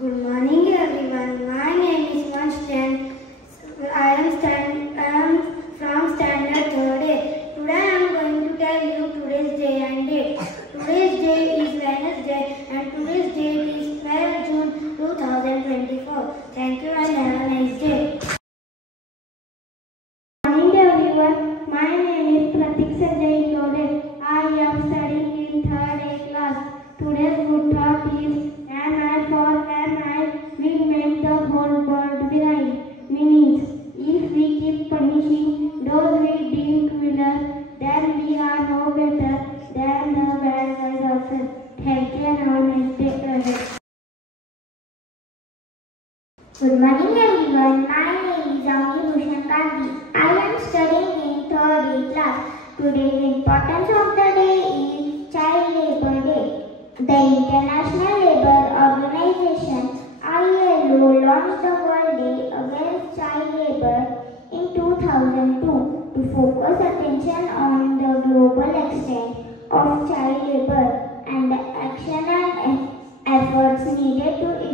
Good morning everyone. My name is Vanstan. I am from Standard 3rd A. Today I am going to tell you today's day and date. Today's day is Wednesday and today's date is 12 June 2024. Thank you and have a nice day. Good morning everyone. My name is Pratik Sanjay Lode. I am studying in 3rd A class. Today's good thought is if we keep punishing those we deem crueler, then we are no better than the bad guys ourselves. Thank you and have a nice day ahead. Good morning everyone. My name is Amni Bhushan Gandhi. I am studying in 3rd A class. Today's importance of the day is Child Labour Day. The International Labour Organization ILO launched the World Day Against Child Labour in 2002 to focus attention on the global extent of child labour and the action and efforts needed to